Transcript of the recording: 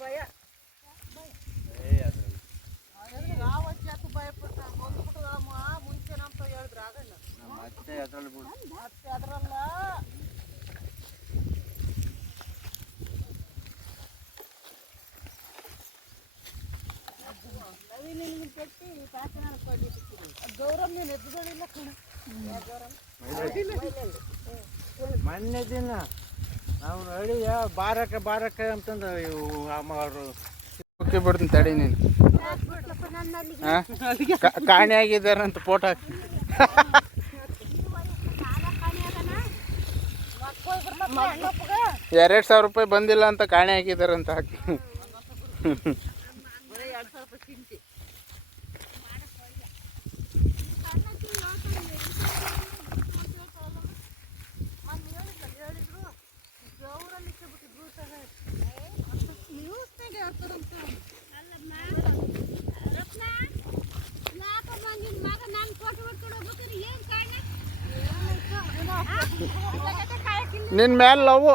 ಭಯ ಭಯಪಟ್ಟ ಮುಂಚೆ ನಮ್ಮ ಹೇಳಿದ್ರ ಆಗಲ್ಲ ಮತ್ತೆ ಅದ್ರಲ್ಲ ಗೌರವ್ ನೀನು ಎದ್ದುಗಳಿಲ್ಲ ಕಣ ಮೊನ್ನೆ ದಿನ ನಾವು ಅಳಿಯ ಬಾರಕ್ಕೆ ಅಂತಂದ್ರೆ ಅವರು ಬಿಡ್ತೀನಿ ತಡಿ ನೀನು ಕಾಣೆ ಆಗಿದ್ದಾರಂತ ಫೋಟೋ ಹಾಕಿ 2,000 ರೂಪಾಯಿ ಬಂದಿಲ್ಲ ಅಂತ ಕಾಣೆ ಹಾಕಿದಾರಂತ ಹಾಕಿ ನಿನ್ನ ಮೇಲೆ ಲವ್